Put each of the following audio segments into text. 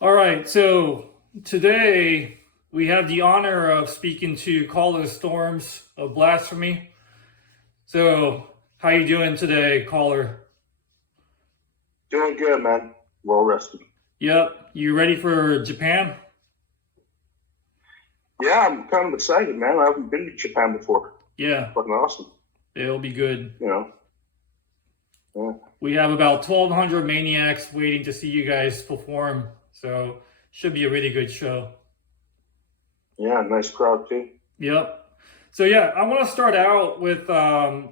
All right, so today we have the honor of speaking to Caller Storms of Blasphemy. So, how you doing today, Caller? Doing good, man. Well rested. Yep, you ready for Japan? Yeah, I'm kind of excited, man. I haven't been to Japan before. Yeah, Fucking awesome. it'll be good. You know. Yeah. We have about 1,200 maniacs waiting to see you guys perform, so should be a really good show. Yeah, nice crowd too. Yep. So yeah, I want to start out with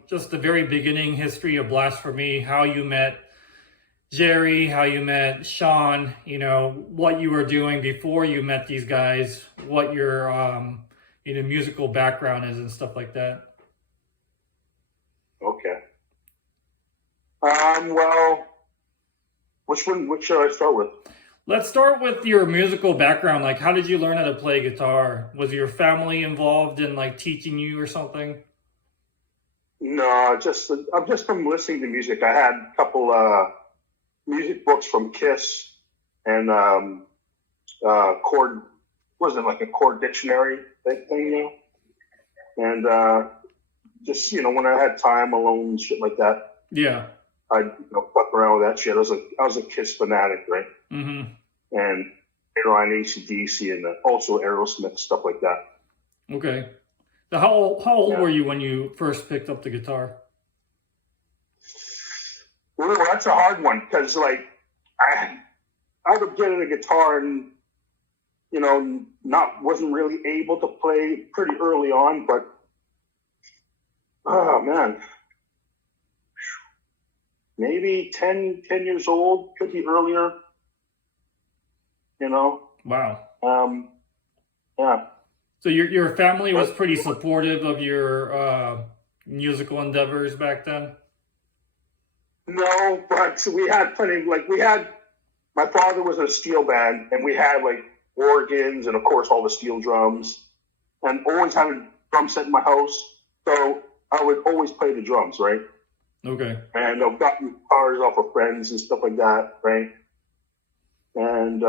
just the very beginning history of Blasphemy, how you met Jerry, how you met Sean, what you were doing before you met these guys, what your musical background is and stuff like that. Okay. Well, which should I start with? Let's start with your musical background. Like, how did you learn how to play guitar? Was your family involved in like teaching you or something? No, I'm just from listening to music. I had a couple music books from Kiss and chord wasn't like a chord dictionary thing, and just when I had time alone and shit like that. Yeah. I'd fuck around with that shit. I was a Kiss fanatic, right? Mm-hmm. And on AC/DC and also Aerosmith, stuff like that. Okay. So how old were you when you first picked up the guitar? Well, that's a hard one because I would get in a guitar and wasn't really able to play pretty early on, but oh man. Maybe 10 years old, could be earlier. Wow. Yeah. So your family was pretty supportive of your musical endeavors back then? No, but we had plenty. My father was in a steel band, and we had organs and of course all the steel drums, and always had a drum set in my house. So I would always play the drums, right? Okay. And I've gotten guitars off of friends and stuff like that, right? And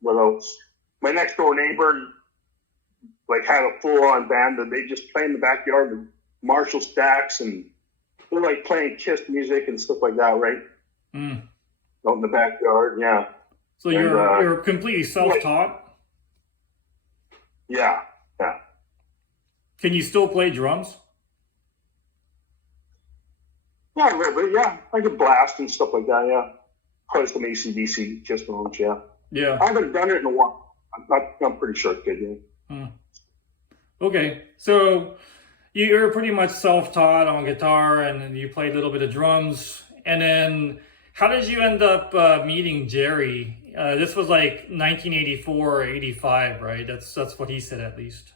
what else? My next door neighbor had a full on band that they just play in the backyard with Marshall stacks, and they're playing Kiss music and stuff like that, right? Mm. Out in the backyard, yeah. So you're completely self-taught? Yeah. Can you still play drums? Yeah, a little bit, yeah. I could blast and stuff like that, yeah. Play some AC/DC, Kiss songs, yeah. Yeah. I haven't done it in a while. I'm pretty sure I could, yeah. Okay, so you're pretty much self-taught on guitar, and you play a little bit of drums. And then, how did you end up meeting Jerry? This was 1984 or 85, right? That's what he said, at least.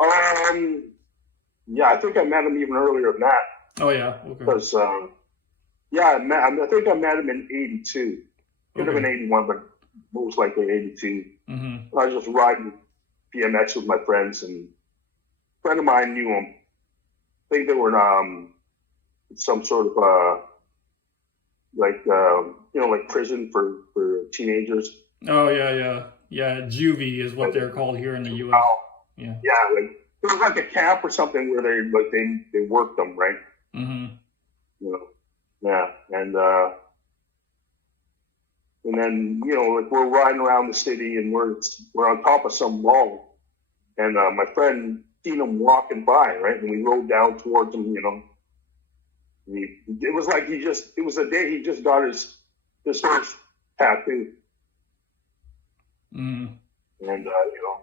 Yeah, I think I met him even earlier than that. Oh yeah, okay. Because I think I met him in '82. Could have been '81, but most likely '82. Mm-hmm. I was just riding BMX with my friends, and a friend of mine knew him. I think they were in some sort of prison for teenagers. Oh yeah. Juvie is what they're called here in the U.S. Yeah. Yeah, it was like a camp or something where they worked them, right? Mm-hmm. Yeah, and then we're riding around the city, and we're on top of some wall, and my friend seen him walking by, right, and we rode down towards him. It was it was the day he just got his first tattoo, and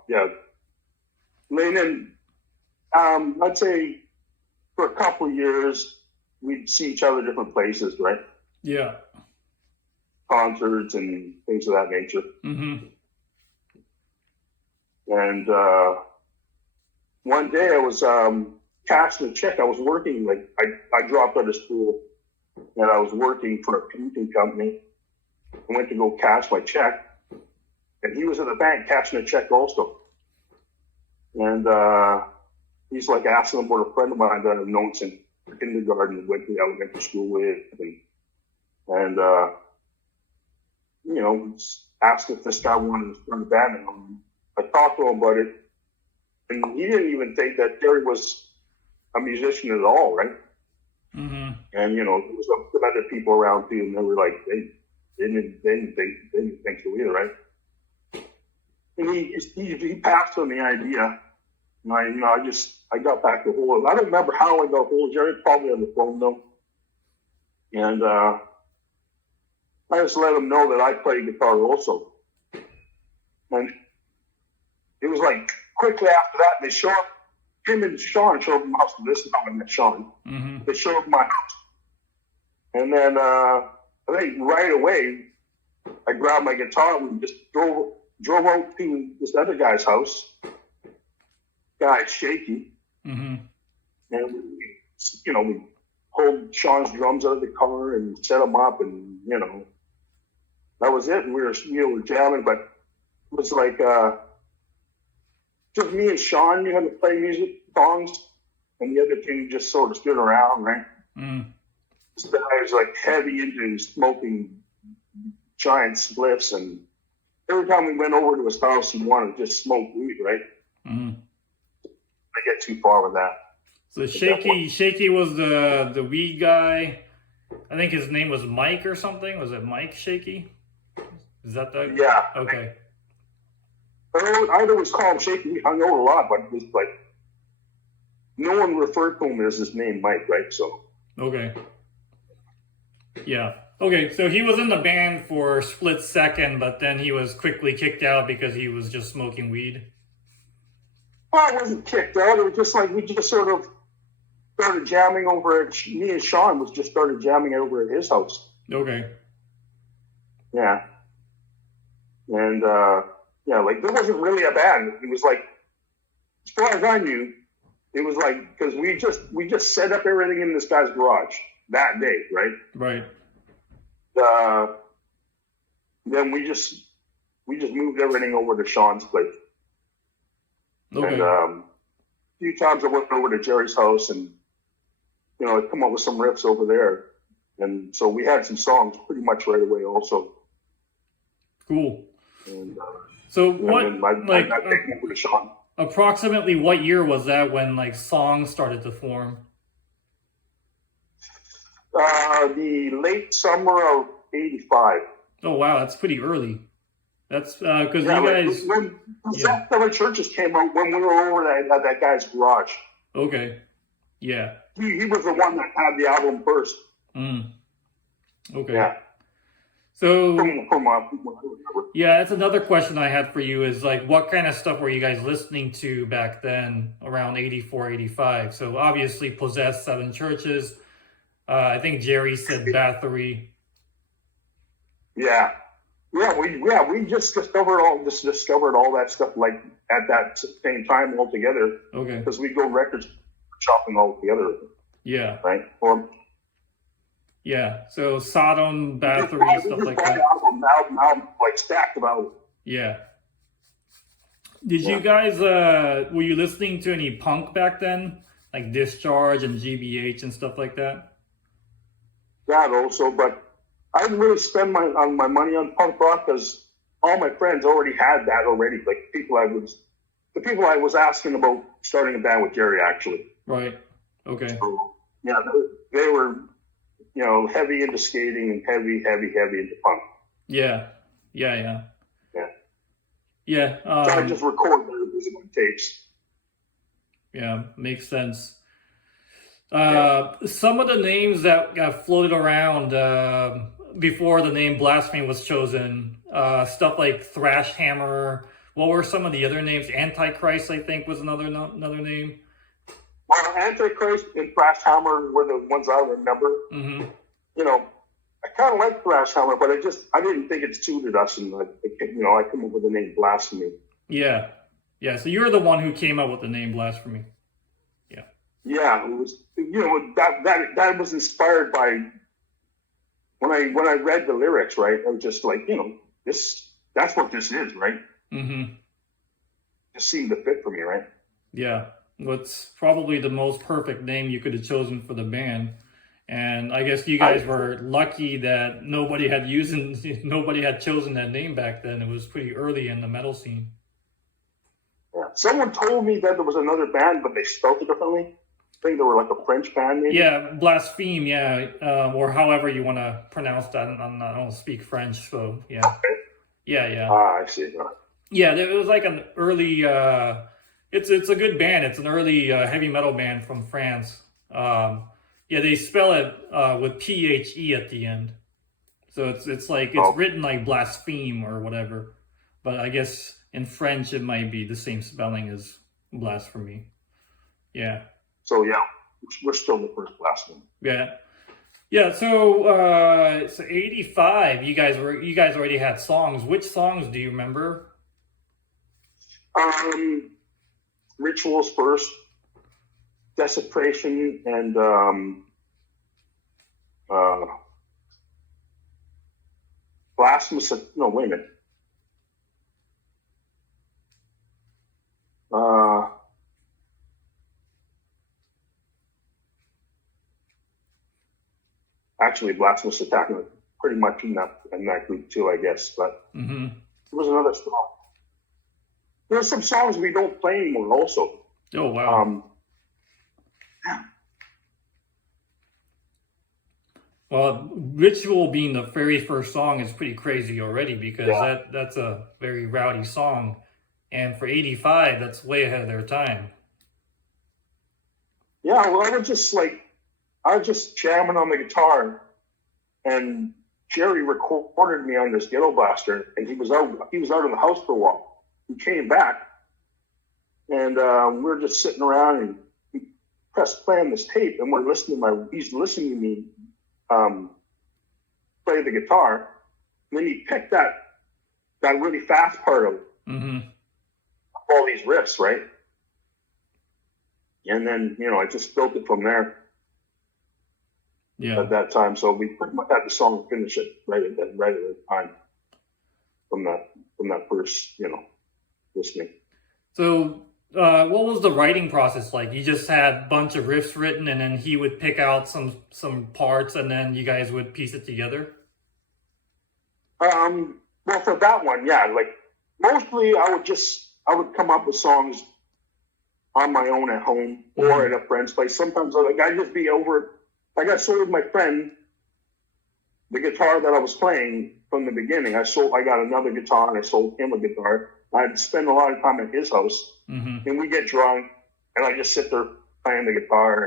yeah, and then I'd say for a couple of years we'd see each other different places, right? Yeah. Concerts and things of that nature. Mm-hmm. And one day I was cashing a check. I was working, I dropped out of school, and I was working for a painting company. I went to go cash my check, and he was at the bank cashing a check also. And he's asking about a friend of mine that I've known since kindergarten, went to elementary school with, and asked if this guy wanted to start a band, and I talked to him about it, and he didn't even think that Jerry was a musician at all, right? Mm-hmm. And there was some other people around too, and they were like, they didn't think so either, right? And he passed on the idea, and I got back to hold. I don't remember how I got hold of Jerry, probably on the phone though, and I just let him know that I played guitar also, and it was like quickly after that they showed up. Him and Sean showed up at my house. This is how I met Sean. Mm-hmm. They showed up at my house. And then I think right away, I grabbed my guitar and just drove out to this other guy's house. Guy's shaky. Mm-hmm. And, we pulled Sean's drums out of the car and set them up. And, that was it. We were jamming, but it was like... just me and Sean knew how to play songs, and the other two just sort of stood around, right? Mm. This guy was like heavy into smoking giant spliffs, and every time we went over to his house, he wanted to just smoke weed, right? Mm. I get too far with that. So Shaky was the weed guy. I think his name was Mike or something. Was it Mike Shaky? Is that the... Yeah. Okay. I always call him Shaky. We hung out a lot, but it was like no one referred to him as his name, Mike, right? So. Okay. Yeah. Okay, so he was in the band for a split second, but then he was quickly kicked out because he was just smoking weed. Well, I wasn't kicked out. It was just like we just sort of started jamming over at... Me and Sean started jamming over at his house. Okay. Yeah. And, like there wasn't really a band. It was like, as far as I knew, it was like, because we just set up everything in this guy's garage that day, right? Right. Then we just moved everything over to Sean's place. Okay. And a few times I went over to Jerry's house and, I'd come up with some riffs over there. And so we had some songs pretty much right away also. Cool. And, so and what, approximately what year was that when like songs started to form? The late summer of '85. Oh wow, that's pretty early. That's because you guys. When Seven Churches came out, when we were over at that guy's garage. Okay. Yeah. He was the one that had the album first. Mm. Okay. Yeah. So yeah, that's another question I had for you is like, what kind of stuff were you guys listening to back then around 84, 85? So obviously Possessed, Seven Churches. I think Jerry said Bathory. Yeah. We just discovered all that stuff like at that same time altogether. Okay. Because we go records shopping all together. Yeah. Right. Yeah, so Sodom, Bathory, stuff like that. Album, like stacked about it. Yeah. Did you guys, were you listening to any punk back then? Like Discharge and GBH and stuff like that? That also, but I didn't really spend my money on punk rock because all my friends already had that already. Like the people I was asking about starting a band with Jerry, actually. Right, okay. So, yeah, they were... heavy into skating and heavy into punk. Yeah. So I just record those on tapes. Yeah, makes sense. Some of the names that got floated around before the name Blasphemy was chosen, stuff like Thrash Hammer. What were some of the other names? Antichrist, I think, was another name. Well, Antichrist and Thrash Hammer were the ones I remember. Mm-hmm. I kind of like Thrash Hammer, but I didn't think it suited us, and I come up with the name Blasphemy. Yeah. So you're the one who came up with the name Blasphemy. Yeah. Yeah, it was. That was inspired by when I read the lyrics. Right, I was just like, that's what this is, right? Mm-hmm. It seemed to fit for me, right? Yeah. What's probably the most perfect name you could have chosen for the band. And I guess you guys were lucky that nobody had chosen that name back then. It was pretty early in the metal scene. Yeah. Someone told me that there was another band, but they spelled it differently. I think they were like a French band, maybe. Yeah, Blaspheme, yeah, or however you want to pronounce that. I don't speak French, so yeah. Okay. Yeah. Ah, I see. Yeah, it was like an early. It's a good band. It's an early heavy metal band from France. Yeah, they spell it with PHE at the end, so it's like it's written like blaspheme or whatever, but I guess in French it might be the same spelling as blasphemy. Yeah. So yeah, we're still the first blasphemy. Yeah. So 85. You guys already had songs. Which songs do you remember? Rituals first, desecration, and blasphemous. No, wait a minute. Actually, blasphemous attack pretty much in that group too, I guess. But there was another song. There's some songs we don't play anymore also. Oh, wow. Well, Ritual being the very first song is pretty crazy already, because that's a very rowdy song. And for 85, that's way ahead of their time. Yeah, well, I was just jamming on the guitar, and Jerry recorded me on this ghetto blaster, and he was out of the house for a while. He came back, and we were just sitting around, and he pressed play on this tape, and he's listening to me play the guitar, and then he picked that really fast part of all these riffs, right? And then, I just built it from there. Yeah. At that time, so we pretty much had the song finish it right at the time from that first, listening. So, what was the writing process like? You just had a bunch of riffs written, and then he would pick out some parts, and then you guys would piece it together? Well, for that one, yeah, like mostly I would come up with songs on my own at home or at a friend's place. Sometimes I'd just be over. Like I sold my friend the guitar that I was playing from the beginning. I got another guitar, and I sold him a guitar. I'd spend a lot of time at his house, and we get drunk, and I just sit there playing the guitar,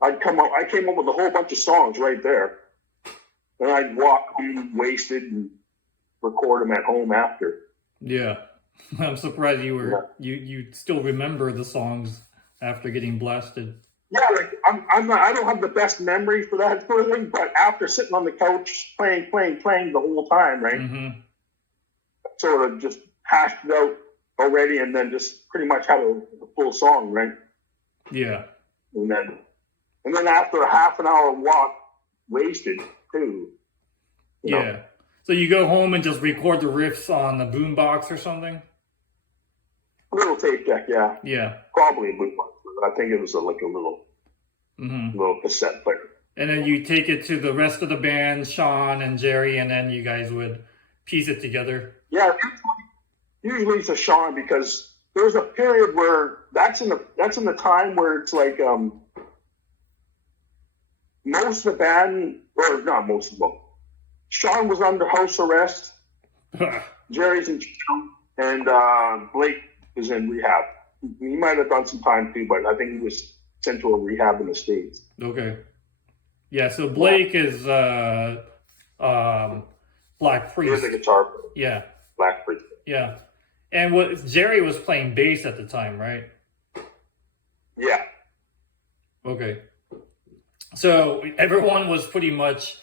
and I came up with a whole bunch of songs right there, and I'd walk home wasted and record them at home after. Yeah, I'm surprised you still remember the songs after getting blasted. Yeah, like I don't have the best memory for that sort of thing, but after sitting on the couch playing the whole time, right? Sort of just hashed it out already, and then just pretty much had a full song, right? Yeah. And then after a half an hour walk, wasted too. Yeah. So you go home and just record the riffs on the boombox or something? A little tape deck, yeah. Yeah. Probably a boombox. I think it was like a little cassette player. And then you take it to the rest of the band, Sean and Jerry, and then you guys would piece it together. Yeah, usually it's a Sean, because there's a period where that's in the time where it's like most of the band, or not most of them, Sean was under house arrest, Jerry's in jail, and Blake is in rehab. He might have done some time too, but I think he was sent to a rehab in the States. Okay. Yeah, so Blake is Black Priest. He's a guitar player. Yeah. Black Priest. Yeah. And Jerry was playing bass at the time, right? Yeah. Okay. So everyone was pretty much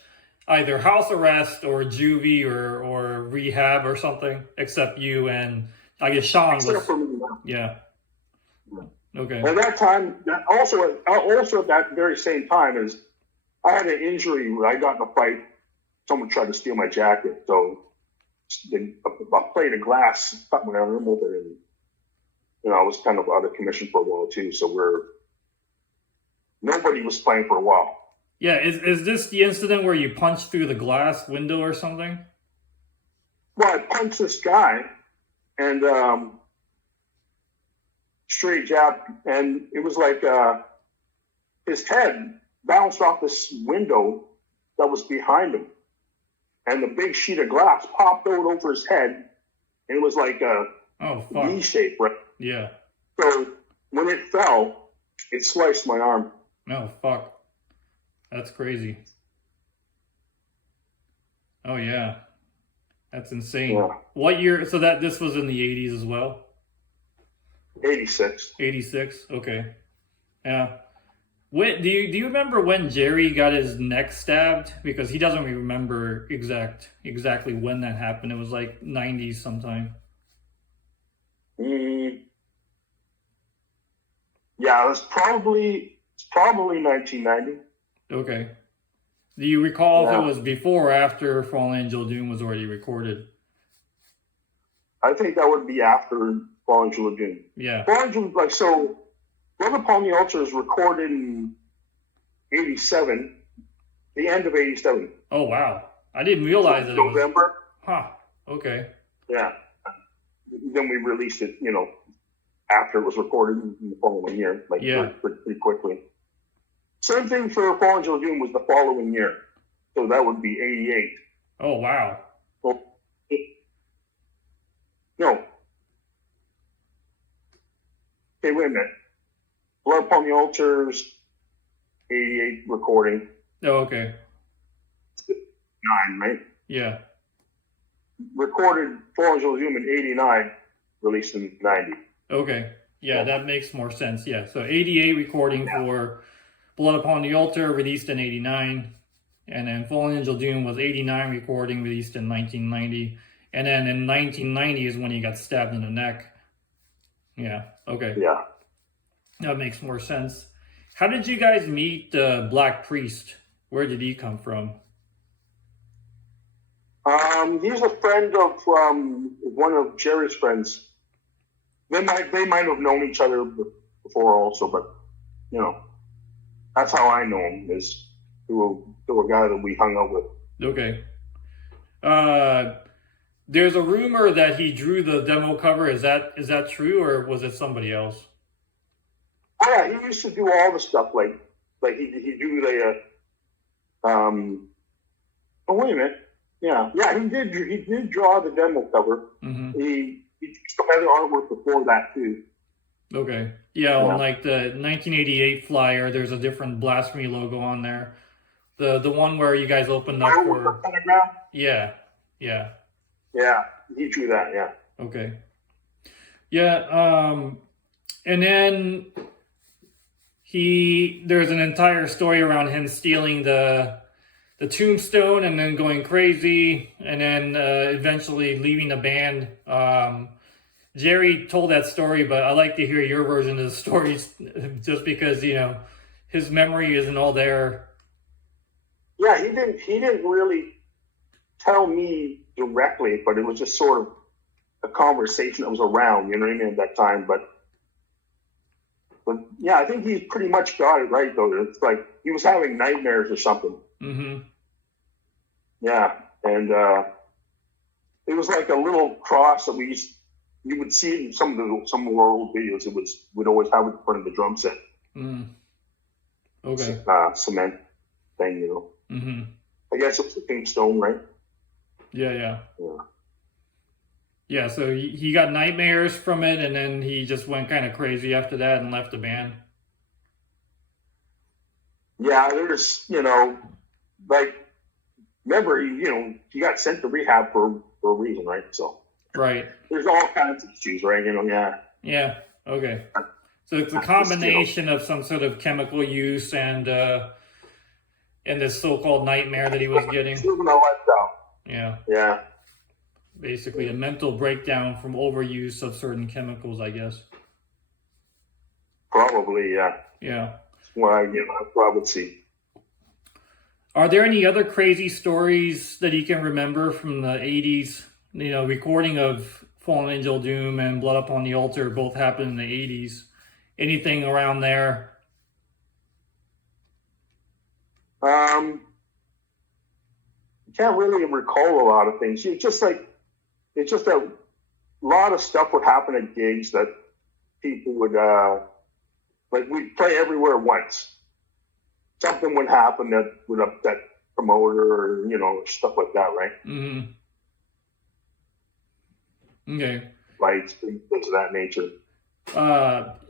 either house arrest or juvie or rehab or something, except you and I guess Sean was. For me, yeah. Okay. At that time, also at that very same time, is I had an injury where I got in a fight. Someone tried to steal my jacket, so a plate of glass cut my arm open, and I was kind of out of commission for a while too. So nobody was playing for a while. Yeah, is this the incident where you punched through the glass window or something? Well, I punched this guy and straight jab, and it was like his head bounced off this window that was behind him, and the big sheet of glass popped out over his head, and it was like a V shape, right? Yeah. So when it fell, it sliced my arm. Oh, fuck. That's crazy. Oh, yeah. That's insane. Yeah. What year? So this was in the 80s as well? 86. 86? Okay. Yeah. When, do you remember when Jerry got his neck stabbed? Because he doesn't remember exactly when that happened. It was like 90s sometime. Yeah, it was probably 1990. Okay. Do you recall if it was before or after Fallen Angel Doom was already recorded? I think that would be after Fallen Angel Doom. Yeah. Fallen Angel, like, so Blood Upon the Altar is recorded in 87, the end of 87. Oh, wow. I didn't realize that November. It was... Huh. Okay. Yeah. Then we released it, after it was recorded in the following year, pretty quickly. Same thing for Fallen Angel Doom was the following year. So that would be 88. Oh, wow. Well, no. Okay, wait a minute. Blood Upon the Altar's 88 recording. Oh, okay. 9, right? Yeah. Recorded Fallen Angel Doom in 89, released in 90. Okay. Yeah, that makes more sense. Yeah. So 88 recording for Blood Upon the Altar, released in 89. And then Fallen Angel Doom was 89 recording, released in 1990. And then in 1990 is when he got stabbed in the neck. Yeah. Okay. Yeah. That makes more sense. How did you guys meet Black Priest? Where did he come from? He's a friend of one of Jerry's friends. They might have known each other before also, but that's how I know him, is through a guy that we hung out with. Okay. There's a rumor that he drew the demo cover. Is that true, or was it somebody else? Oh, yeah, he used to do all the stuff like he do the oh, wait a minute. Yeah, he did draw the demo cover. Mm-hmm. He did some other artwork before that too. Okay. Yeah, on like the 1988 flyer, there's a different Blasphemy logo on there. The one where you guys opened up for... Yeah. Yeah, he drew that, yeah. Okay. Yeah, and then there's an entire story around him stealing the tombstone and then going crazy and then eventually leaving the band. Jerry told that story, but I like to hear your version of the story just because, his memory isn't all there. Yeah, he didn't really tell me directly, but it was just sort of a conversation that was around, you know what I mean, at that time. But yeah, I think he pretty much got it right, though. It's like he was having nightmares or something. Mm-hmm. Yeah, and it was like a little cross that you would see it in some of our old videos. We'd always have it in front of the drum set. Mm. Okay. Cement thing, Mm-hmm. I guess it's the pink stone, right? Yeah. Yeah, so he got nightmares from it, and then he just went kind of crazy after that and left the band. Yeah, there's, remember, he got sent to rehab for a reason, right? So. Right. There's all kinds of issues, right? Yeah, okay. So it's a combination of some sort of chemical use and this so-called nightmare that he was getting. Yeah. Basically a mental breakdown from overuse of certain chemicals, I guess. Probably, yeah. Yeah. Well, that's what I would see. Are there any other crazy stories that you can remember from the 80s? Recording of Fallen Angel Doom and Blood Upon the Altar both happened in the 80s. Anything around there? I can't really recall a lot of things. It's just a lot of stuff would happen at gigs that people would, like we'd play everywhere once. Something would happen that would upset promoter or, stuff like that, right? Mm-hmm. Okay. Lights, things of that nature.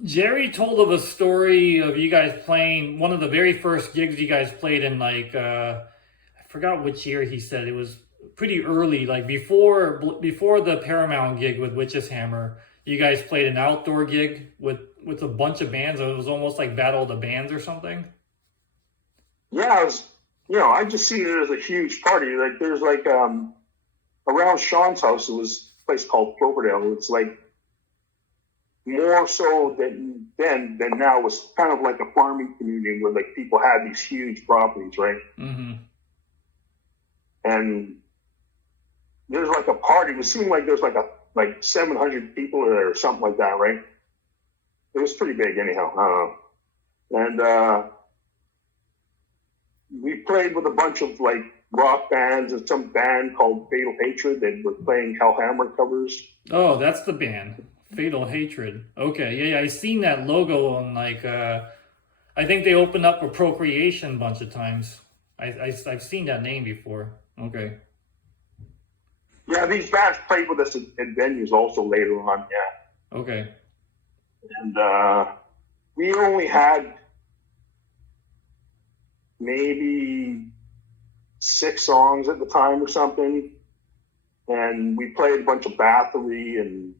Jerry told of a story of you guys playing one of the very first gigs you guys played in, like, I forgot which year he said. It was pretty early, like before the Paramount gig with Witch's Hammer. You guys played an outdoor gig with a bunch of bands. It was almost like Battle of the Bands or something. Yeah, it was, I just seen it as a huge party. Like there's like around Sean's house, it was a place called Cloverdale. It's like more so than now, was kind of like a farming community where like people had these huge properties, right? Mm-hmm. And there's like a party. It seemed like there's like 700 people there or something like that, right? It was pretty big anyhow. And we played with a bunch of like rock bands and some band called Fatal Hatred that were playing Hellhammer covers. Oh, that's the band. Fatal Hatred. Okay, yeah, I seen that logo on like I think they opened up for Procreation a bunch of times. I've seen that name before. Okay. Yeah, these bands played with us at venues also later on, yeah. Okay. And we only had maybe 6 songs at the time or something. And we played a bunch of Bathory and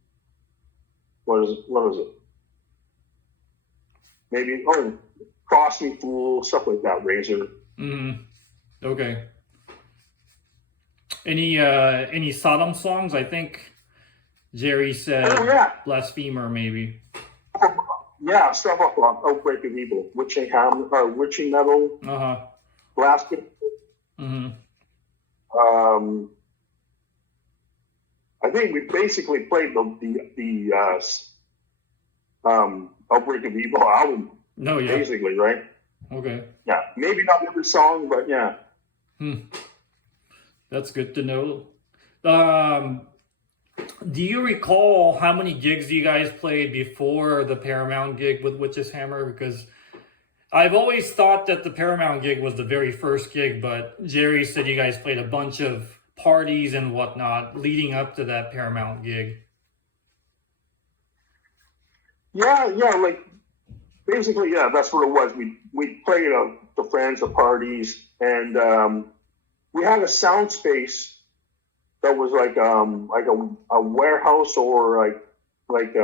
what was it? Maybe Cross Me Fool, stuff like that, Razor. Mm-hmm. Okay. Any Sodom songs? I think Jerry said Blasphemer maybe. Yeah, stuff up on Outbreak of Evil, Witching Metal, Blasphemy. Mm-hmm. I think we basically played the Outbreak of Evil album. No, yeah. Basically, right? Okay. Yeah, maybe not every song, but yeah. That's good to know. Do you recall how many gigs you guys played before the Paramount gig with Witch's Hammer? Because I've always thought that the Paramount gig was the very first gig, but Jerry said you guys played a bunch of parties and whatnot leading up to that Paramount gig. Yeah, like basically, yeah, that's what it was. We played the friends, the parties, and we had a sound space that was like a warehouse or like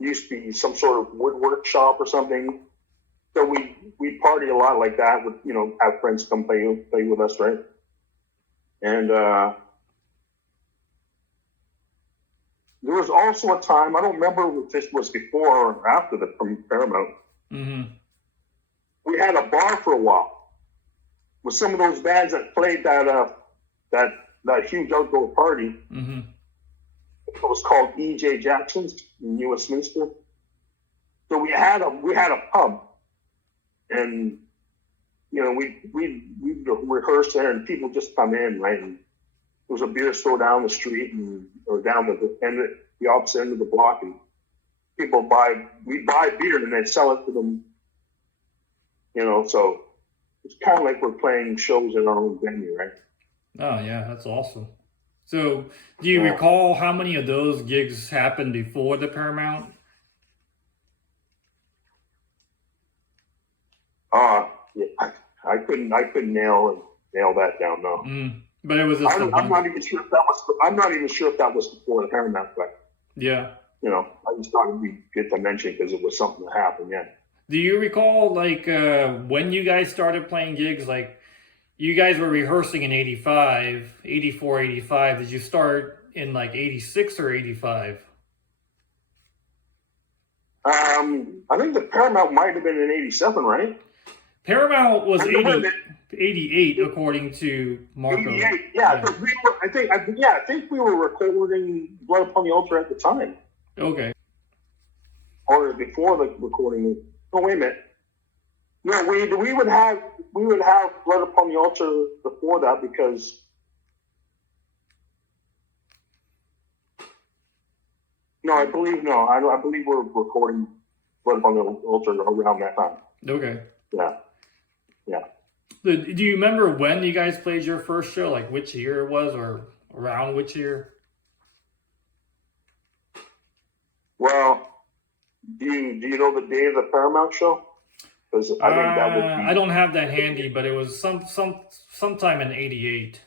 used to be some sort of woodwork shop or something. So we party a lot like that with have friends come play with us, right? And there was also a time, I don't remember if this was before or after the Paramount. Mm-hmm. We had a bar for a while with some of those bands that played that huge outdoor party. Mm-hmm. It was called E.J. Jackson's in Westminster. So we had a pub, and we rehearsed there, and people just come in, right? And there was a beer store down the street or down the opposite end of the block, and we'd buy beer and then sell it to them. So it's kind of like we're playing shows in our own venue, right? Oh yeah, that's awesome. So do you recall how many of those gigs happened before the Paramount? Yeah, I couldn't nail that down, no. But it was just I'm not even sure if that was before the Paramount, but yeah. I just thought it'd be good to mention because it was something that happened, yeah. Do you recall when you guys started playing gigs, like you guys were rehearsing in 84, 85. Did you start in like 86 or 85? I think the Paramount might have been in 87, right? Paramount was 88 according to Marco. 88, yeah. I think we were recording Blood Upon the Altar at the time. Okay. Or before the recording. Oh, wait a minute. No, we would have Blood Upon the Altar before that because I believe we're recording Blood Upon the Altar around that time. Okay. Yeah. Do you remember when you guys played your first show? Like which year it was, or around which year? Well, do you know the day of the Paramount show? Because I think that would be. I don't have that handy, but it was sometime in '88.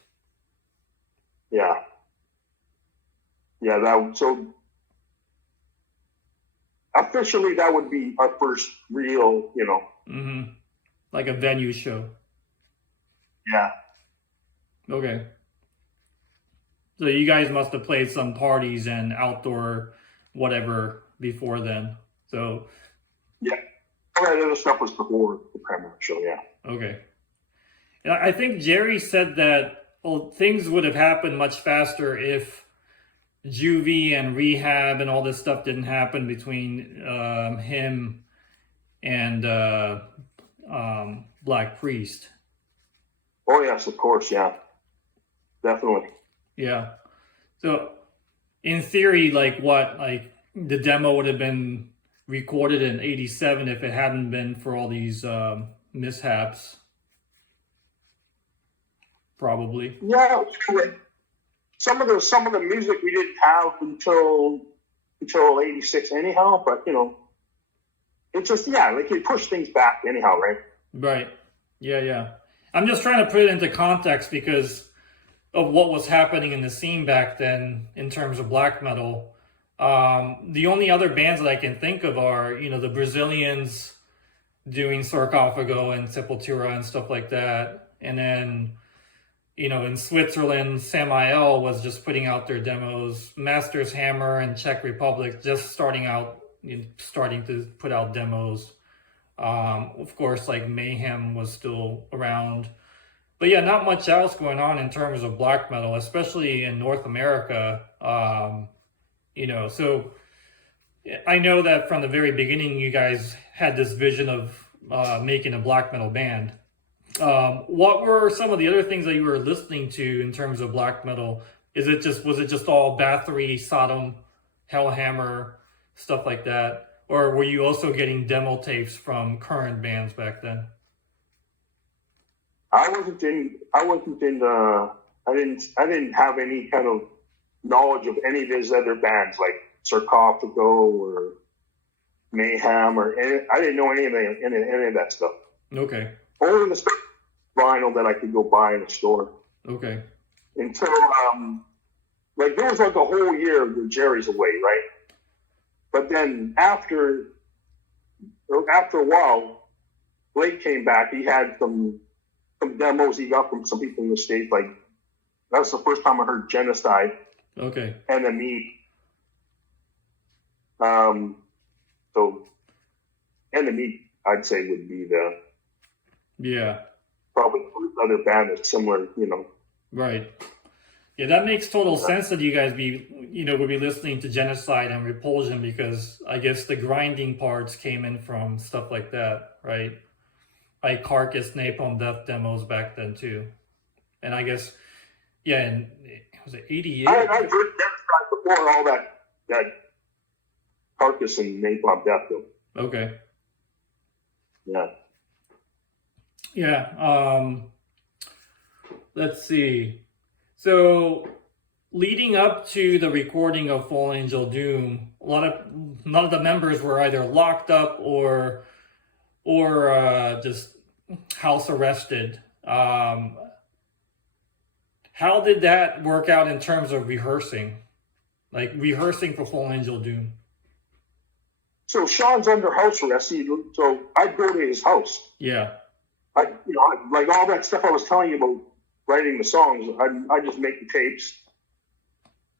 Yeah. So officially that would be our first real, Mm-hmm. Like a venue show. Yeah. Okay. So you guys must have played some parties and outdoor whatever before then. So. Yeah. All that other stuff was before the Paramount show. Yeah. Okay. And I think Jerry said that things would have happened much faster if Juvie and Rehab and all this stuff didn't happen between him and Black Priest. Oh yes, of course, yeah, definitely. Yeah. So, in theory, like the demo would have been recorded in '87 if it hadn't been for all these mishaps. Probably. Yeah. Some of the music we didn't have until '86 anyhow, but it's just like you push things back anyhow, right? Right. Yeah. I'm just trying to put it into context because of what was happening in the scene back then in terms of black metal. The only other bands that I can think of are, the Brazilians doing Sarcophago and Sepultura and stuff like that. And then, in Switzerland, Samael was just putting out their demos. Master's Hammer and Czech Republic just starting to put out demos. Of course, like Mayhem was still around. But yeah, not much else going on in terms of black metal, especially in North America. So I know that from the very beginning, you guys had this vision of making a black metal band. What were some of the other things that you were listening to in terms of black metal? Was it just all Bathory, Sodom, Hellhammer, stuff like that? Or were you also getting demo tapes from current bands back then? I didn't have any kind of knowledge of any of his other bands like Sarcophago or Mayhem I didn't know any of that stuff. Okay. Only the stuff vinyl that I could go buy in a store. Okay. Until there was like a whole year where Jerry's away, right? But then after a while, Blake came back. He had some demos he got from some people in the States. Like, that's the first time I heard Genocide. Okay. And then So Enemy, I'd say, would be probably the other band that's similar, Right. Yeah, that makes total sense that you guys would be listening to Genocide and Repulsion because I guess the grinding parts came in from stuff like that, right? Like Carcass, Napalm Death demos back then too. And I guess, and was it 88? I've heard Genocide before all that Carcass and Napalm Death though. Okay. Yeah. Yeah. Let's see. So, leading up to the recording of Fall Angel Doom, a lot of the members were either locked up or just house arrested. How did that work out in terms of rehearsing? Like rehearsing for Fall Angel Doom? So Sean's under house arrest, so I'd go to his house. Yeah. Like all that stuff I was telling you about writing the songs, I'd just make the tapes,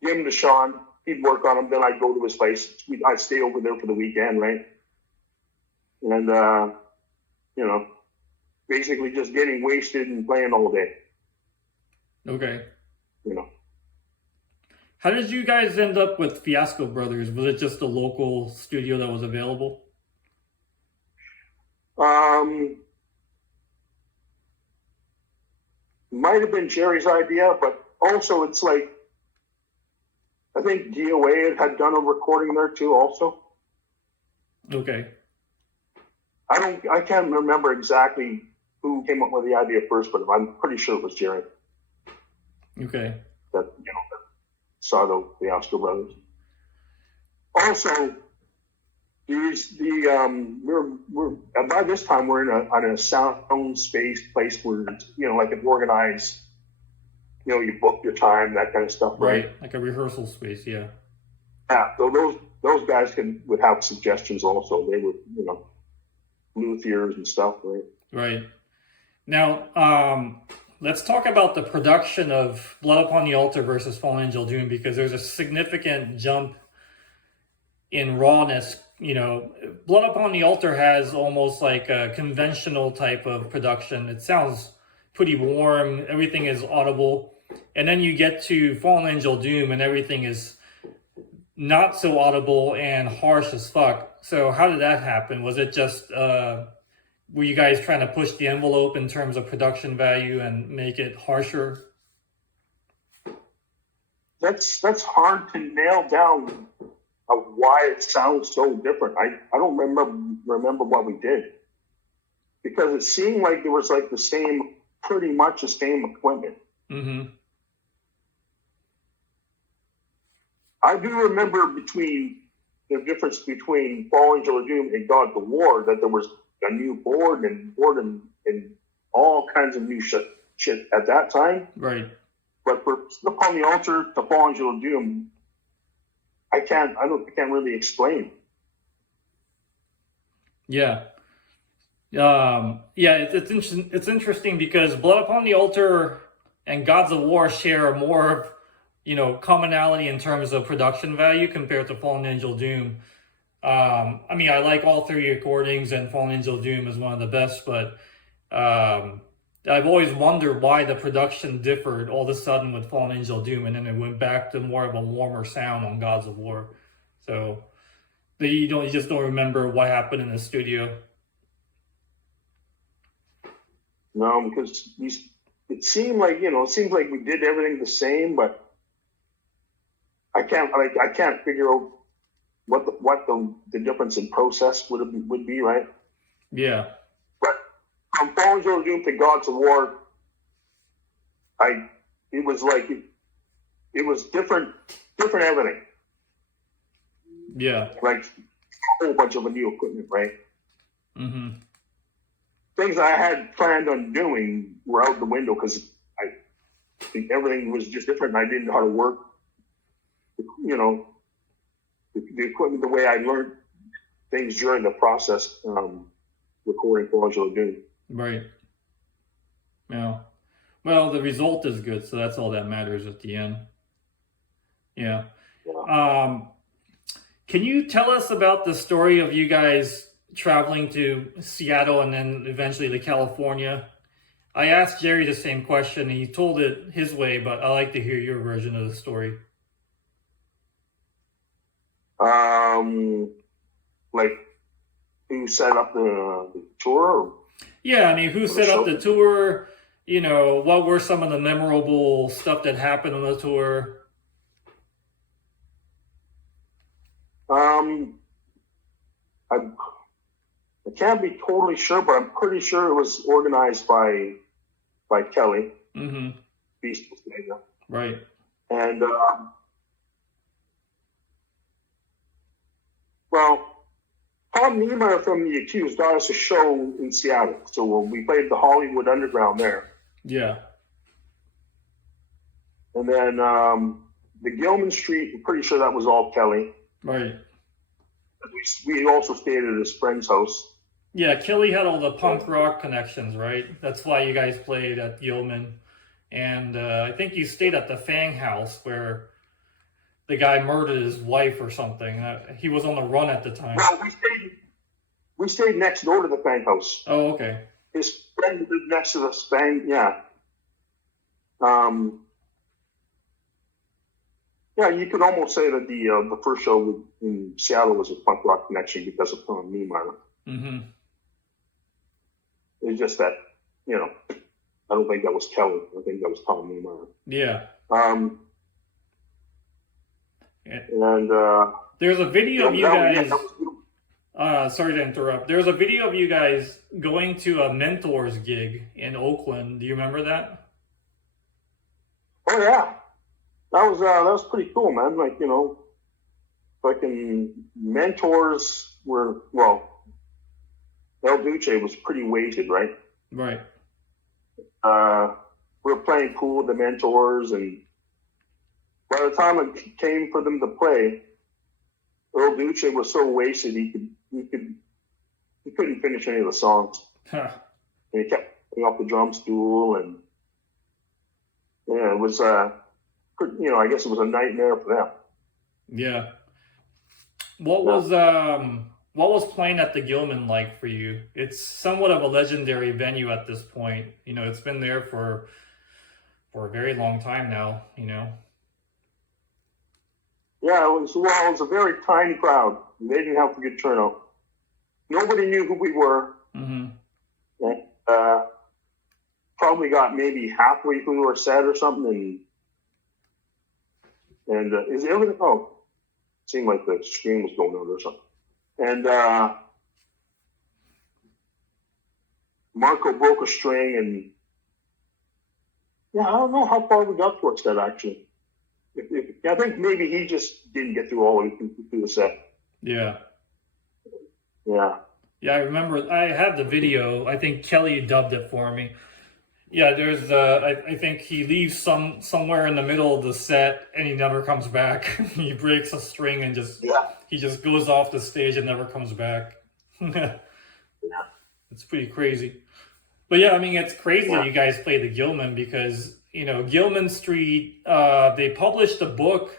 give them to Sean, he'd work on them, then I'd go to his place. I'd stay over there for the weekend, right? And, basically just getting wasted and playing all day. Okay. How did you guys end up with Fiasco Brothers? Was it just a local studio that was available? might have been Jerry's idea, but also it's like, I think DOA had done a recording there too also. Okay. I can't remember exactly who came up with the idea first, but I'm pretty sure it was Jerry. Okay. That, you know, that saw the Oscar brothers. Also, we're by this time we're in a sound space place where it's, you know, like an organized, you know, you book your time, that kind of stuff, right? Like a rehearsal space, yeah. Yeah. So those guys would have suggestions also. They would, you know, luthiers and stuff, right? Right. Now, let's talk about the production of Blood Upon the Altar versus Fallen Angel Doom, because there's a significant jump in rawness. You know, Blood Upon the Altar has almost like a conventional type of production. It sounds pretty warm. Everything is audible. And then you get to Fallen Angel Doom and everything is not so audible and harsh as fuck. So how did that happen? Was it just, were you guys trying to push the envelope in terms of production value and make it harsher? That's hard to nail down of why it sounds so different. I don't remember what we did, because it seemed like there was like pretty much the same equipment. Mm-hmm. I do remember the difference between Fallen Angel of Doom and God of War, that there was a new board and all kinds of new shit at that time. Right. But for Upon the Altar to Fallen Angel of Doom, I can't really explain. Yeah. It's interesting because Blood Upon the Altar and Gods of War share more of, you know, commonality in terms of production value compared to Fallen Angel Doom. I mean, I like all three recordings, and Fallen Angel Doom is one of the best, but I've always wondered why the production differed all of a sudden with Fallen Angel Doom, and then it went back to more of a warmer sound on Gods of War. So you just don't remember what happened in the studio. No, because it seemed like, you know, we did everything the same, but I can't figure out what the difference in process would be, right? Yeah. But from Fallen Angel Doom to Gods of War, it was like it was different everything. Yeah. Like a whole bunch of new equipment, right? Mm-hmm. Things I had planned on doing were out the window because I think everything was just different, and I didn't know how to work. You know, the equipment, the way I learned things during the process, recording Fallen Angel Doom. Right. Yeah. Well, the result is good, so that's all that matters at the end. Yeah. Can you tell us about the story of you guys traveling to Seattle and then eventually to California? I asked Jerry the same question, and he told it his way, but I like to hear your version of the story. Like who set up the tour? Yeah, I mean, who set up the tour? You know, what were some of the memorable stuff that happened on the tour? I can't be totally sure, but I'm pretty sure it was organized by Kelly. Mm-hmm. Beast. Right. And well, Tom Niemeyer from The Accused got us a show in Seattle, so we played the Hollywood Underground there. Yeah. And then the Gilman Street, I'm pretty sure that was all Kelly. Right. We also stayed at his friend's house. Yeah, Kelly had all the punk rock connections, right? That's why you guys played at Gilman. And I think you stayed at the Fang House where the guy murdered his wife or something. He was on the run at the time. Well, we stayed next door to the Fang House. Oh, okay. His friend lived next to the Fang, yeah. Yeah, you could almost say that the first show in Seattle was a punk rock connection because of Tom Niemeyer. Mm-hmm. It's just that, you know, I don't think that was Kelly. I think that was Tom Newmeyer. Yeah. And there's a video of you guys. Yeah, sorry to interrupt. There's a video of you guys going to a Mentors gig in Oakland. Do you remember that? Oh yeah, that was pretty cool, man. Like, you know, fucking Mentors were, well, El Duce was pretty weighted, right? Right. We were playing pool with the Mentors, and by the time it came for them to play, Earl Duce was so wasted he couldn't finish any of the songs. Huh. And he kept putting off the drum stool, and yeah, it was you know, I guess it was a nightmare for them. Yeah. What was playing at the Gilman like for you? It's somewhat of a legendary venue at this point. You know, it's been there for a very long time now, you know. Yeah, it was a very tiny crowd. They didn't have a good turnout. Nobody knew who we were. Mm-hmm. And, probably got maybe halfway through our set or something, and is everything? Oh, seemed like the screen was going out or something. And Marco broke a string, and yeah, I don't know how far we got towards that actually. I think maybe he just didn't get through all the way through the set. Yeah. Yeah. Yeah, I remember. I have the video. I think Kelly dubbed it for me. Yeah, there's I think he leaves somewhere in the middle of the set and he never comes back. He breaks a string and he just goes off the stage and never comes back. Yeah. It's pretty crazy. But yeah, I mean, it's crazy Yeah. that you guys play the Gilman because, you know, Gilman Street, they published a book,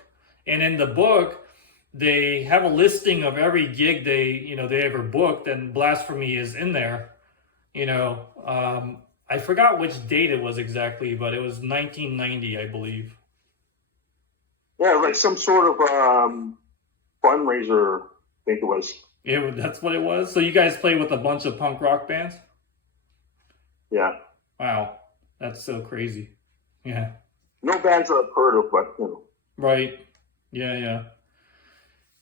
and in the book they have a listing of every gig they ever booked, and Blasphemy is in there. You know, I forgot which date it was exactly, but it was 1990, I believe. Yeah, like some sort of fundraiser, I think it was. Yeah, that's what it was. So you guys play with a bunch of punk rock bands? Yeah. Wow, that's so crazy. Yeah. No bands that I've heard of, but you know. Right. Yeah.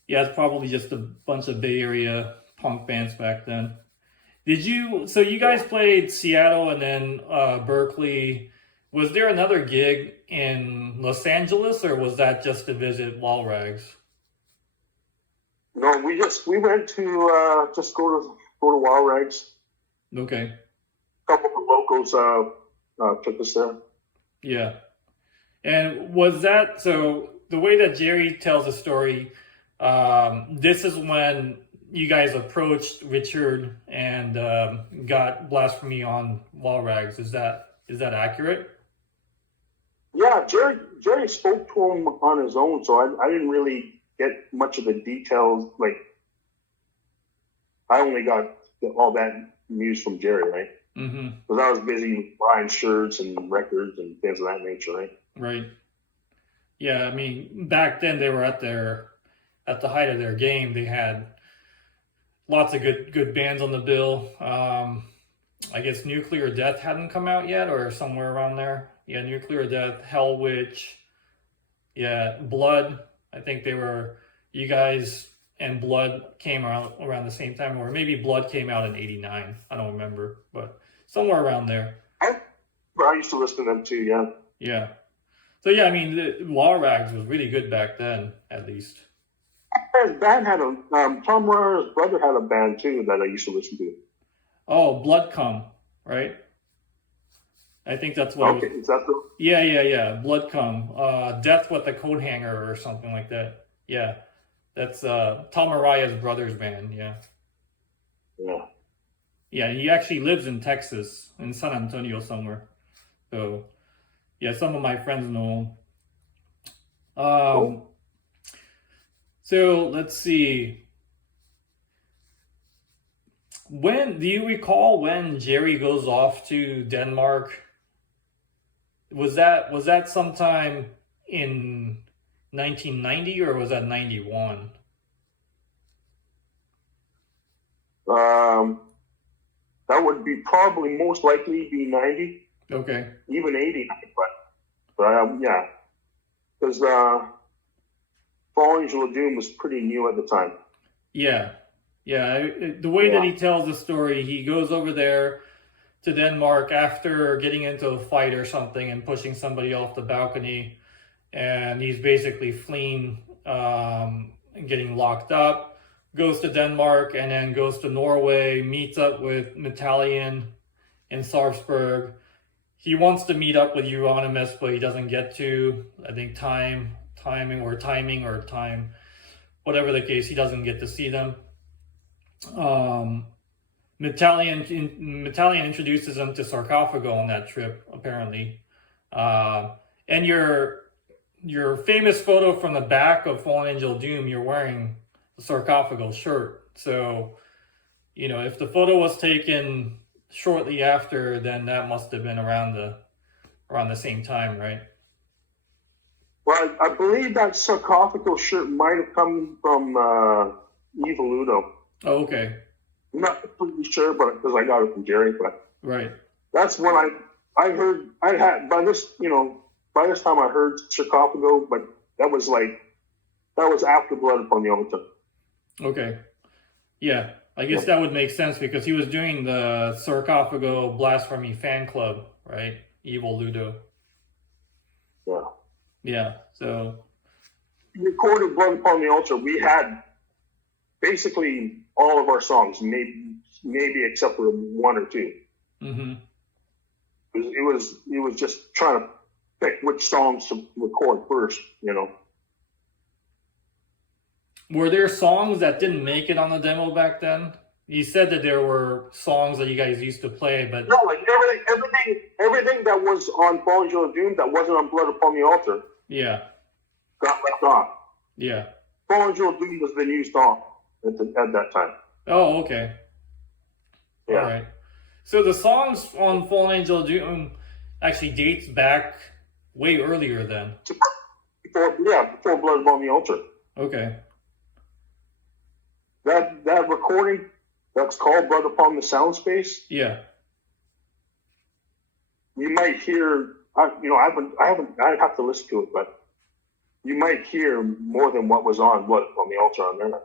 Yeah, it's probably just a bunch of Bay Area punk bands back then. So you guys played Seattle and then Berkeley. Was there another gig in Los Angeles, or was that just to visit Walrags? No, we went to just go to Walrags. Okay. A couple of locals took us there. Yeah. And was that, so the way that Jerry tells the story, this is when you guys approached Richard and got Blasphemy on Walrags. Is that accurate? Yeah, Jerry spoke to him on his own, so I didn't really get much of the details. Like, I only got all that news from Jerry, right? Mm-hmm. Because I was busy buying shirts and records and things of that nature, right? Right. Yeah, I mean, back then they were at the height of their game. They had lots of good bands on the bill. I guess Nuclear Death hadn't come out yet, or somewhere around there. Yeah, Nuclear Death, Hell Witch, yeah, Blood. I think you guys and Blood came around the same time, or maybe Blood came out in '89. I don't remember, but somewhere around there. I used to listen to them too, yeah. Yeah. So yeah, I mean, the Walrags was really good back then, at least. His band had Tom Rohrer's brother had a band too that I used to listen to. Oh, Blood Come, right? I think that's what. Okay, is that the? Yeah. Blood Come, Death with a Coat Hanger or something like that. Yeah, that's Tom Araya's brother's band. Yeah. Yeah. Yeah, he actually lives in Texas, in San Antonio somewhere. So, yeah, some of my friends know him. Cool. So let's see. Do you recall when Jerry goes off to Denmark? Was that sometime in 1990 or was that 91? That would be probably most likely be 90. Okay. even 89, but yeah, because Fall Angel of Doom was pretty new at the time. Yeah. Yeah. The way that he tells the story, he goes over there to Denmark after getting into a fight or something and pushing somebody off the balcony. And he's basically fleeing and getting locked up, goes to Denmark and then goes to Norway, meets up with Metallion in Sarpsborg. He wants to meet up with Euronymous, but he doesn't get to. I think timing, whatever the case, he doesn't get to see them. Metallion introduces him to Sarcophago on that trip, apparently. And your famous photo from the back of Fallen Angel Doom, you're wearing the Sarcophago shirt. So, if the photo was taken shortly after, then that must have been around the same time, right? Well, I believe that Sarcophago shirt might have come from Evil Ludo. Oh, okay. I'm not completely sure, but because I got it from Jerry, but right. That's when I heard by this time I heard Sarcophago, but that was after Blood Upon the Altar. Okay. Yeah, I guess that would make sense because he was doing the Sarcophago Blasphemy fan club, right? Evil Ludo. Yeah. Yeah. So we recorded Blood Upon the Altar. We had basically all of our songs, maybe except for one or two. Mm-hmm. It was just trying to pick which songs to record first, Were there songs that didn't make it on the demo back then? You said that there were songs that you guys used to play, but no, like everything that was on Fall Angel of Doom that wasn't on Blood Upon the Altar, yeah, got left off. yeah. Fall Angel of Doom was the new song at that time. Oh, okay. Yeah. All right. So the songs on Fallen Angel Doom actually dates back way earlier then. Before Blood Upon the Altar. Okay. That recording that's called Blood Upon the Sound Space. Yeah. You might hear, I'd have to listen to it, but you might hear more than what was on Blood Upon the Altar on there.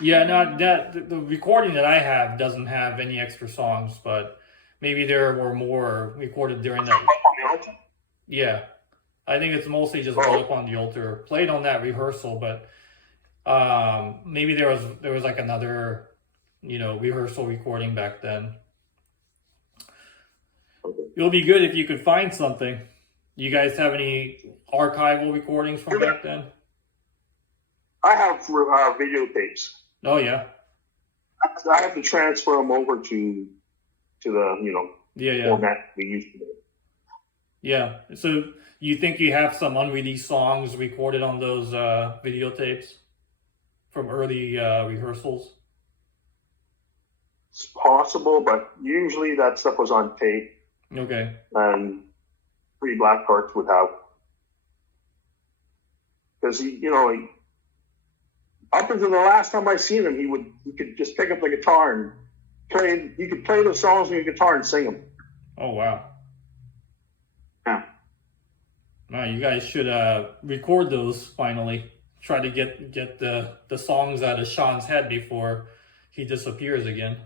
Yeah, the recording that I have doesn't have any extra songs, but maybe there were more recorded during that. Yeah, I think it's mostly just Blood Upon the Altar played on that rehearsal, but maybe there was like another, rehearsal recording back then. It'll be good if you could find something. You guys have any archival recordings from back then? I have videotapes. Oh yeah. I have to transfer them over to the format we used to do. Yeah. So you think you have some unreleased songs recorded on those videotapes from early rehearsals? It's possible, but usually that stuff was on tape. Okay. And Free Black Hearts would have. Because up until the last time I seen him, he could just pick up the guitar and play. He could play the songs on the guitar and sing them. Oh wow! Yeah. Wow, you guys should record those finally. Try to get the songs out of Sean's head before he disappears again.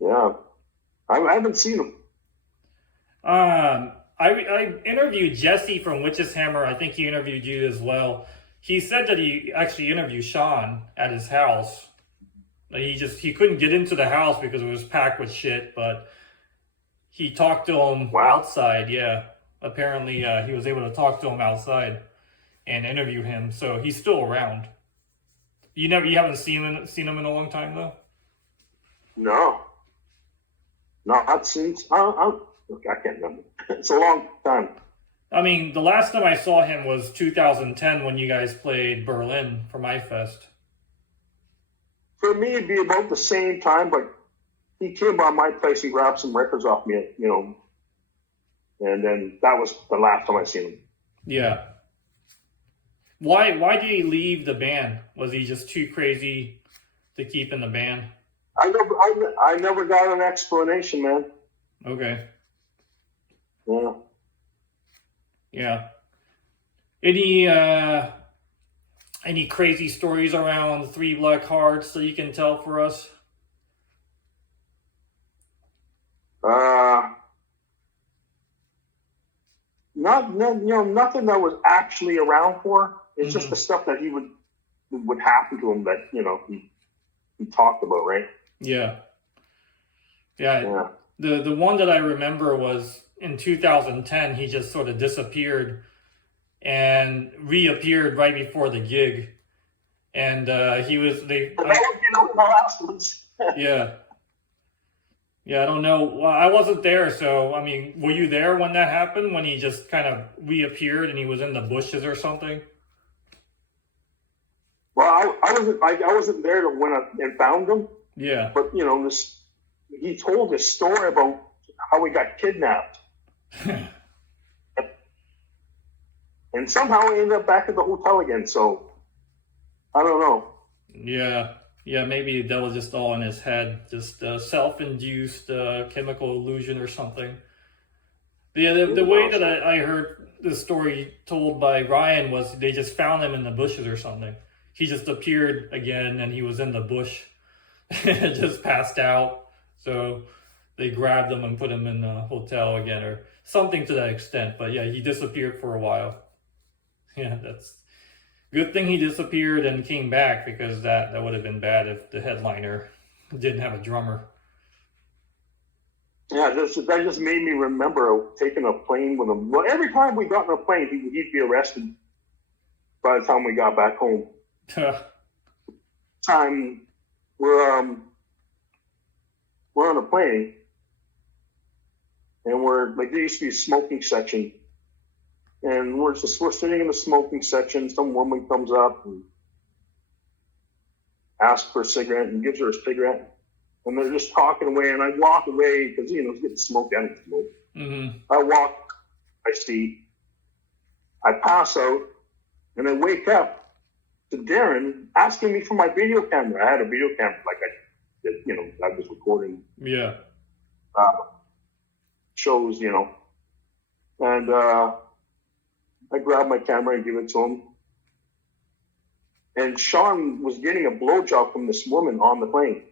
Yeah, I haven't seen him. I interviewed Jesse from Witch's Hammer. I think he interviewed you as well. He said that he actually interviewed Sean at his house. He couldn't get into the house because it was packed with shit, but he talked to him outside. Yeah, apparently he was able to talk to him outside and interview him. So he's still around. You haven't seen him in a long time though. No, not since I can't remember. It's a long time. I mean, the last time I saw him was 2010 when you guys played Berlin for MyFest. For me, it'd be about the same time, but he came by my place and grabbed some records off me, and then that was the last time I seen him. Yeah. Why did he leave the band? Was he just too crazy to keep in the band? I never got an explanation, man. Okay. Yeah. Yeah. Any crazy stories around Three Black Hearts that you can tell for us? Nothing that was actually around for. It's just the stuff that would happen to him that he talked about, right? Yeah. Yeah. The one that I remember was in 2010. He just sort of disappeared and reappeared right before the gig, and he was they. The last ones. Yeah. Yeah, I don't know. Well, I wasn't there, so I mean, were you there when that happened? When he just kind of reappeared and he was in the bushes or something? Well, I wasn't there to when I found him. Yeah. But he told this story about how he got kidnapped, and somehow he ended up back at the hotel again. So I don't know. Yeah. Yeah, maybe that was just all in his head, just self-induced chemical illusion or something. Yeah, the way that I heard the story told by Ryan was they just found him in the bushes or something. He just appeared again and he was in the bush, just passed out. So they grabbed him and put him in the hotel again or something to that extent. But yeah, he disappeared for a while. Yeah, that's... Good thing he disappeared and came back, because that would have been bad if the headliner didn't have a drummer. Yeah, that just made me remember taking a plane with him. Well, every time we got on a plane, he'd be arrested by the time we got back home. Time we're on a plane, and there used to be a smoking section. And we're sitting in the smoking section. Some woman comes up and asks for a cigarette and gives her a cigarette. And they're just talking away. And I walk away because, it's getting smoked. I don't smoke. Mm-hmm. I walk, I see, I pass out, and I wake up to Darren asking me for my video camera. I had a video camera, I was recording. Yeah. Shows, and I grabbed my camera and give it to him. And Sean was getting a blowjob from this woman on the plane.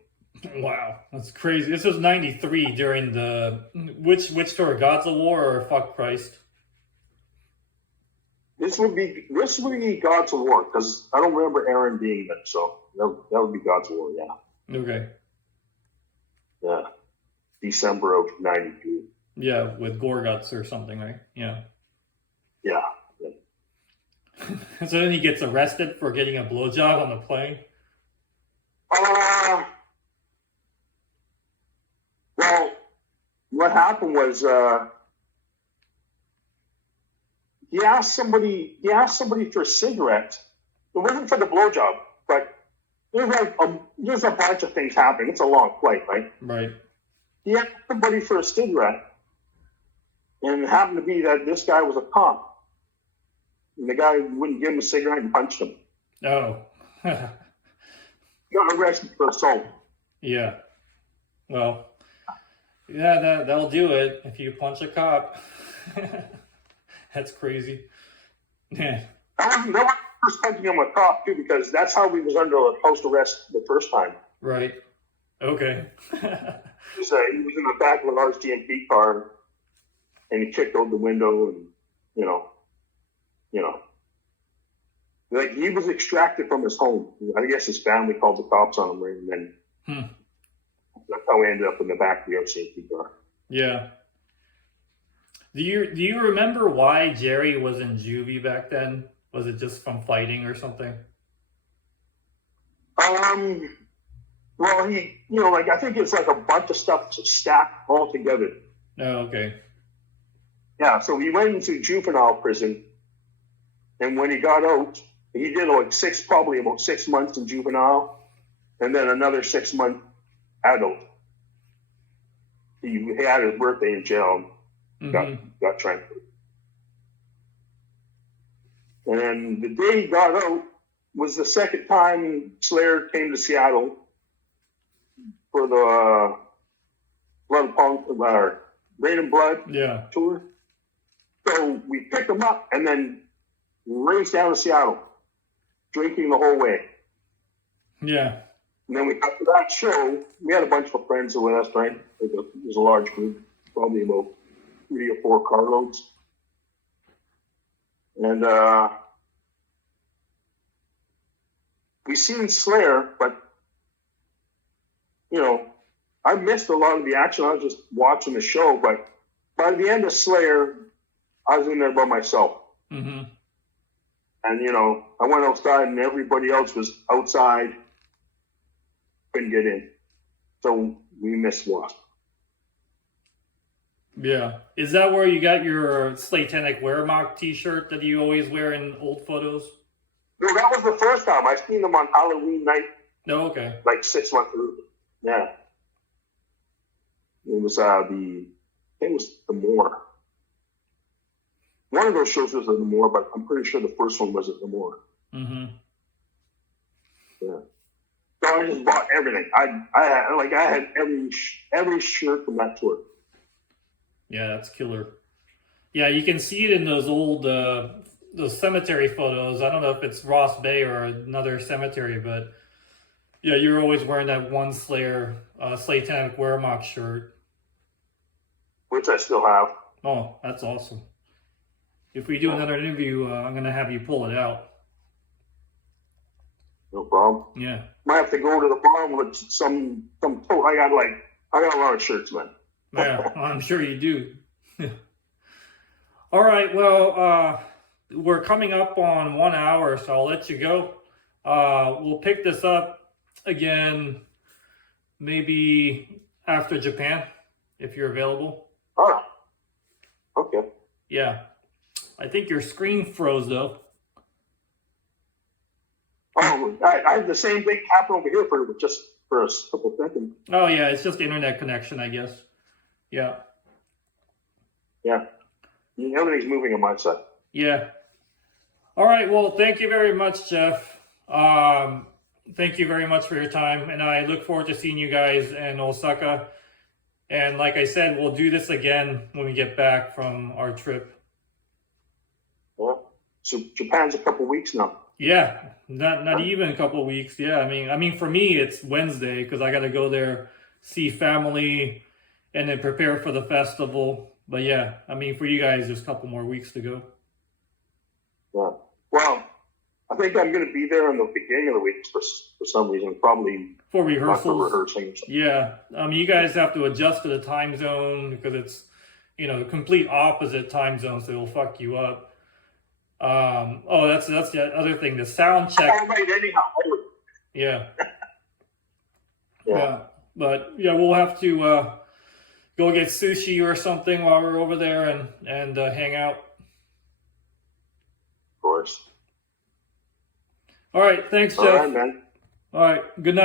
Wow, that's crazy. This was 93 during the... Which tour? Gods of War or Fuck Christ? This would be Gods of War, because I don't remember Aaron being there. So that would be Gods of War, yeah. Okay. Yeah. December of 92. Yeah, with Gorguts or something, right? Yeah. Yeah. So then he gets arrested for getting a blowjob on the plane? Well, what happened was he asked somebody for a cigarette. It wasn't for the blowjob, but there's a bunch of things happening. It's a long flight, right? Right. He asked somebody for a cigarette, and it happened to be that this guy was a cop. And the guy wouldn't give him a cigarette and punched him. Oh. Got arrested for assault. Yeah. Well, yeah, that'll do it if you punch a cop. That's crazy. Yeah. That was first punching him a cop, too, because that's how he was under house arrest the first time. Right. Okay. He was in the back of a large GMP car, and he kicked out the window, and, like he was extracted from his home. I guess his family called the cops on him, right? And then that's how he ended up in the back of the GMP car. Yeah. Do you remember why Jerry was in juvie back then? Was it just from fighting or something? Well, he, I think it's like a bunch of stuff stacked all together. Oh, okay. Yeah, so he went into juvenile prison, and when he got out, he did probably about 6 months in juvenile, and then another 6 months adult. He had his birthday in jail, got transferred. And then the day he got out was the second time Slayer came to Seattle. for the Blood Punk, Rain and Blood Yeah. tour. So we picked them up and then raced down to Seattle, drinking the whole way. Yeah. And then we got to that show. We had a bunch of friends with us, right? It was a large group, probably about 3 or 4 carloads. And we seen Slayer, but, you know, I missed a lot of the action. I was just watching the show, but by the end of Slayer, I was in there by myself. Mm-hmm. And, you know, I went outside and everybody else was outside. Couldn't get in. So we missed Wasp. Yeah. Is that where you got your Satanic Wehrmacht t-shirt that you always wear in old photos? No, that was the first time. I seen them on Halloween night, No, okay. like 6 months ago. Yeah. It was the Moor. One of those shows was at the Moor, but I'm pretty sure the first one was at the Moor. Mm-hmm. Yeah. So I just bought everything. I had every shirt from that tour. Yeah, that's killer. Yeah, you can see it in those old those cemetery photos. I don't know if it's Ross Bay or another cemetery, but yeah, you're always wearing that one Slayer Satanic Wehrmacht shirt. Which I still have. Oh, that's awesome. If we do another interview, I'm gonna have you pull it out. No problem. Yeah. Might have to go to the barn with some tote. I got a lot of shirts, man. Yeah, I'm sure you do. All right, well, we're coming up on 1 hour, so I'll let you go. We'll pick this up again maybe after Japan, if you're available. Oh, okay. Yeah. I think your screen froze, though. Oh, I have the same big happen over here for a couple seconds. Oh, yeah, it's just internet connection, I guess. Yeah. Yeah. Everything's moving on my side. Yeah. All right, well, thank you very much, Jeff. Thank you very much for your time, and I look forward to seeing you guys in Osaka. And like I said, we'll do this again when we get back from our trip. Yeah. So Japan's a couple weeks now. Yeah, not even a couple of weeks. Yeah, I mean, for me, it's Wednesday because I got to go there, see family, and then prepare for the festival. But yeah, I mean, for you guys, there's a couple more weeks to go. Yeah. Well, I think I'm going to be there in the beginning of the week for some reason, probably For not rehearsals. for rehearsing or something. Yeah, you guys have to adjust to the time zone because it's, the complete opposite time zone, so it'll fuck you up. That's the other thing. The sound check. All right, anyhow. Yeah. Yeah. But yeah, we'll have to go get sushi or something while we're over there and hang out. Of course. All right. Thanks, Jeff. All right, man. All right. Good night.